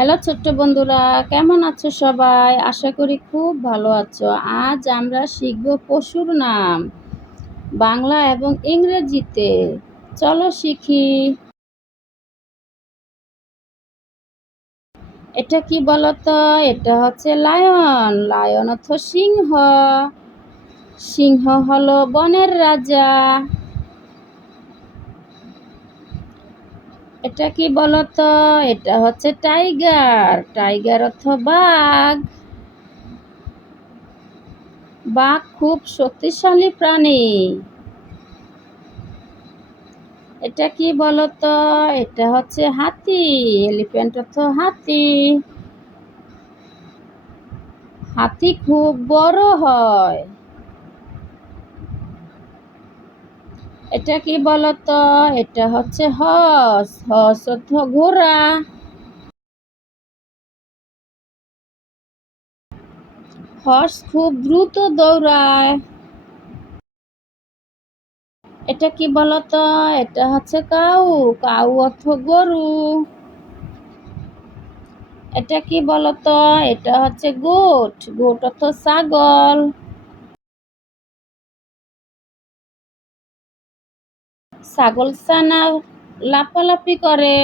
Hello ছোট্ট বন্ধুরা, কেমন আছো সবাই? আশা করি খুব ভালো আছো। আজ আমরা শিখব পশুর নাম বাংলা এবং ইংরেজিতে। চলো শিখি। এটা কি বলো তো? এটা হচ্ছে লায়ন। লায়ন অর্থ সিংহ। সিংহ হলো বনের রাজা। এটা কি বলো তো? এটা হচ্ছে টাইগার। টাইগার অর্থ বাঘ। বাঘ খুব শক্তিশালী প্রাণী। এটা কি বলতো? এটা হচ্ছে হাতি। এলিফ্যান্ট অর্থ হাতি। হাতি খুব বড় হয়। এটা কি বলতো? এটা হচ্ছে হর্স। হর্স অর্থ ঘোড়া। হর্স খুব দ্রুত দৌড়ায়। এটা কি বলতো? এটা হচ্ছে কাউ। কাউ অর্থ গরু। এটা কি বলতো? এটা হচ্ছে গোট। গোট অর্থ ছাগল। ছাগল ছানা লাফালাফি করে।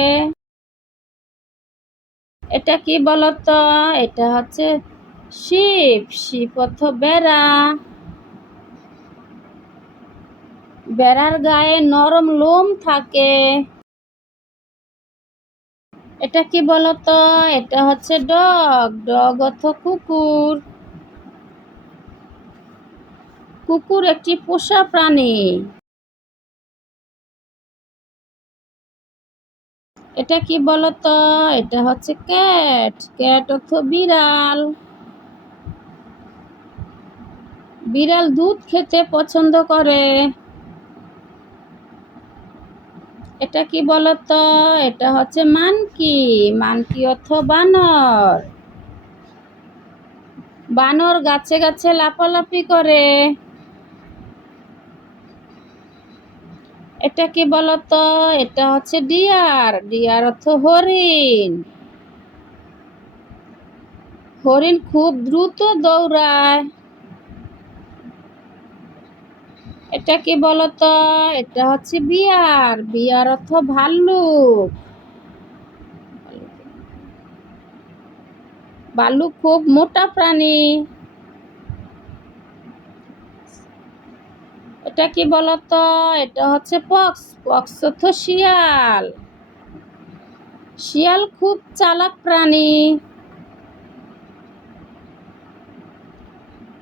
এটা কি বলতো? এটা হচ্ছে শিপ। শিপ অর্থ বেড়া। বেড়ার গায়ে নরম লোম থাকে। এটা কি বলতো? এটা হচ্ছে ডগ। ডগ অর্থ কুকুর। কুকুর একটি পোষা প্রাণী। এটা কি বলতো? এটা হচ্ছে ক্যাট। ক্যাট অর্থ বিড়াল। বিড়াল দুধ খেতে পছন্দ করে। এটা কি বলতো? এটা হচ্ছে মানকি। মানকি অর্থ বানর। বানর গাছে গাছে লাফালাফি করে। এটা কি বলতো? এটা হচ্ছে ডিয়ার। ডিয়ার অর্থ হরিণ। হরিণ খুব দ্রুত দৌড়ায়। এটা কি বলতো? এটা হচ্ছে বিয়ার। বিয়ার অর্থ ভাল্লুক। ভাল্লুক খুব মোটা প্রাণী। এটা কি বলতো? এটা হচ্ছে পক্স। পক্স অর্থ শিয়াল। শিয়াল খুব চালাক প্রাণী।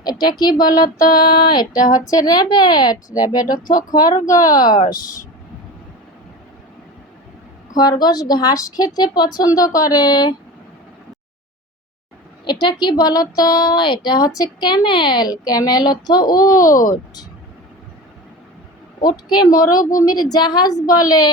এটা কি বলতো? এটা হচ্ছে র্যাবেট। র্যাবেট অর্থ খরগোশ। খরগোশ ঘাস খেতে পছন্দ করে। এটা কি বলতো? এটা হচ্ছে ক্যামেল। ক্যামেল অর্থ উট। উটকে মরুভূমির জাহাজ বলে।